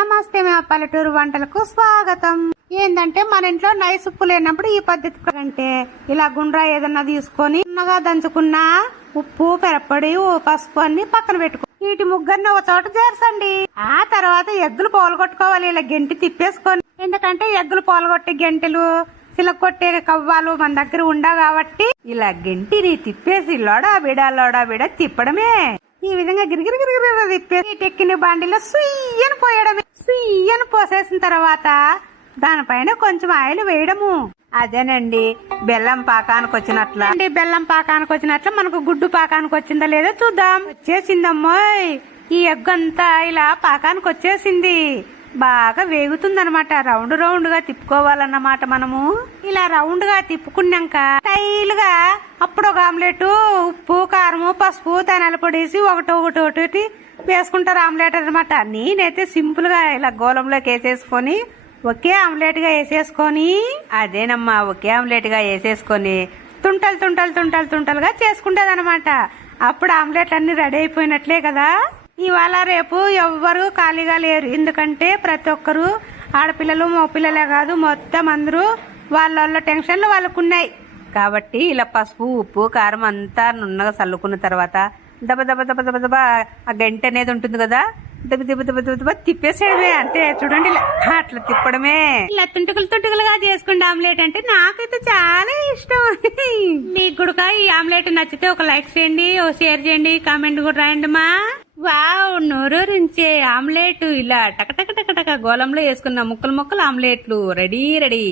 నమస్తే, మా పల్లెటూరు వంటలకు స్వాగతం. ఏంటంటే మన ఇంట్లో నైస్ ఉప్పు లేనప్పుడు ఈ పద్ధతి అంటే ఇలా గుండ్రా ఏదన్నా తీసుకొని చిన్నగా దంచుకున్న ఉప్పు, పెరప్పొడి, పసుపు అన్ని పక్కన పెట్టుకో. వీటి ముగ్గురిని ఒక చోట చేర్చండి. ఆ తర్వాత ఎగ్గులు పోలగొట్టుకోవాలి. ఇలా గెంటి తిప్పేసుకొని, ఎందుకంటే ఎగ్గులు పోలగొట్టే గెంటెలు, సిలకొట్టే కవ్వాలు మన దగ్గర ఉండవు కాబట్టి ఇలా గెంటిని తిప్పేసి లోడా బిడ తిప్పడమే. ఈ విధంగా గిరిగిరి తిప్పేసి ఎక్కిన బాండిలో సుయ్యను పోయడమే. సుయ్యను పోసేసిన తర్వాత దానిపైన కొంచెం ఆయిల్ వేయడము. అదేనండి బెల్లం పాకానికి వచ్చినట్ల. బెల్లం పాకానికి వచ్చినట్ల మనకు గుడ్డు పాకానికి వచ్చిందా లేదా చూద్దాం. వచ్చేసిందమ్మోయ్, ఈ ఎగ్ అంతా ఇలా పాకానికి వచ్చేసింది. బాగా వేగుతుందనమాట. రౌండ్ రౌండ్ గా తిప్పుకోవాలన్నమాట. మనము ఇలా రౌండ్ గా తిప్పుకున్నాక స్టైల్ గా అప్పుడు ఒక ఆమ్లెట్ ఉప్పు, కారము, పసుపు, ధనియాల పొడేసి ఒకటి వేసుకుంటారు ఆమ్లెట్ అనమాట. నేనైతే సింపుల్ గా ఇలా గోళంలోకి వేసేసుకొని ఒకే ఆమ్లెట్ గా వేసేసుకొని, అదేనమ్మా ఒకే ఆమ్లెట్ గా వేసేసుకొని తుంటలుగా చేసుకుంటదనమాట. అప్పుడు ఆమ్లెట్లు అన్ని రెడీ అయిపోయినట్లే కదా. ఇవాళ రేపు ఎవ్వరు ఖాళీగా లేరు. ఎందుకంటే ప్రతి ఒక్కరు ఆడపిల్లలు మగపిల్లలే కాదు, మొత్తం అందరూ వాళ్ళ టెన్షన్లు వాళ్ళకున్నాయి. కాబట్టి ఇలా పసుపు, ఉప్పు, కారం అంతా నున్నగా చల్లుకున్న తర్వాత దబ ఆ గంట అనేది ఉంటుంది కదా, దబ తిప్పేసేయడమే. అంతే చూడండి, ఇలా అట్లా తిప్పడమే. ఇలా తుంటుకలుగా చేసుకుంటే ఆమ్లెట్ అంటే నాకైతే చాలా ఇష్టం. మీకు కూడా ఈ ఆమ్లెట్ నచ్చితే ఒక లైక్ చేయండి, ఒక షేర్ చేయండి, కామెంట్ కూడా రాయండి మా. వావ్, నోరూరించే ఆమ్లెట్ ఇలా టక గోళంలో వేసుకున్న ముక్కలు ఆమ్లెట్లు రెడీ.